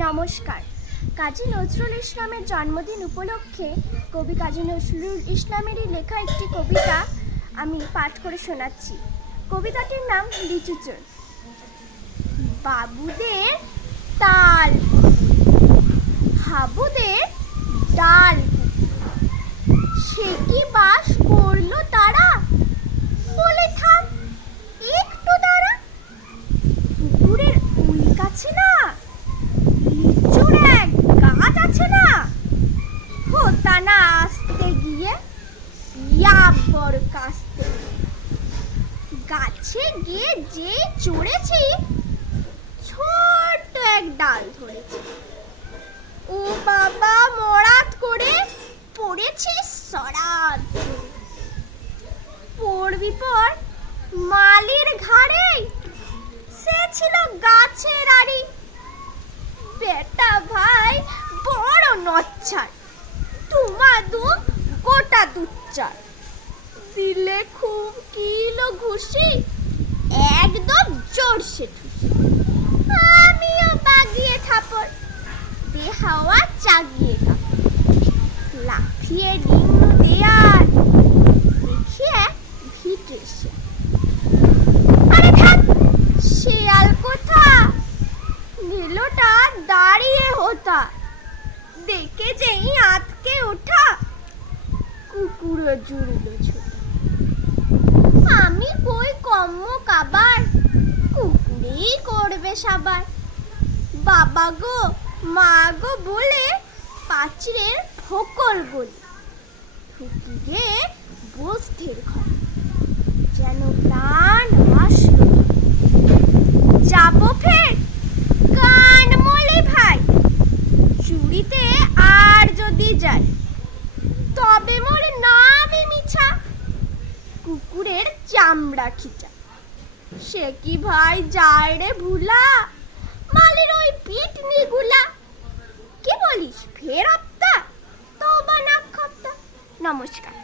নমস্কার। কাজী নজরুল ইসলামের জন্মদিন উপলক্ষে কবি কাজী নজরুল ইসলামেরই লেখা একটি কবিতা আমি পাঠ করে শোনাচ্ছি। কবিতাটির নাম লিচুচোর। বাবুদের তাল হাবুদের ডাল, সে কি বাস করলো তারা, বলে থাম একটু দাঁড়া। পুকুরের ওই কাছে না লিচুর এক গাছ আছে না, হোতা না আসতে গিয়ে বড় কাস্তে। গাছে গিয়ে যে চড়েছি ছোট্ট এক ডাল ধরেছি, ও বাবা মরাত করে পড়েছি সরাত। পড়বি পর মালির ঘাড়ে, সে ছিল গাছের আড়ি। বেটা ভাই বড় নচ্ছার, তুমাদুম গোটা দুচ্চার। দিলে খুব কিলো ঘুষি, একদম জোরসে ঠুসি। আমিও বাগিয়ে থাপড়, বেহাওয়া চাগিয়ে কাপড়। লাফিয়ে নিম্ন দেয়াল, দেখিয়ে ভিটে সে। আরে থাক, শেয়াল কোথা, নীলটা দাঁড়িয়ে হোতা। দেখে যেই আতকে ওঠা, কুকুরে জুড়িল ছোটা। আমি কই কম্ম কাবার, কুকুরেই করবে সাবার। বাবা গো মা গো বলে পাঁচিরের ফকল গলি। ঢুকি গে বস্তির ঘর, যেন প্রাণ আসলো। যাবো ফের কান মলে ভাই, চুরিতে আর যদি যাই, তবে মোর নামে মিছা কুকুরের চামড়া খিচা। সে কি ভাই যায় রে ভুলা, মালের ওই পিঠ নিগুলা। কি বলিস ফের আপ্তা, তবা না খাপ্তা। নমস্কার।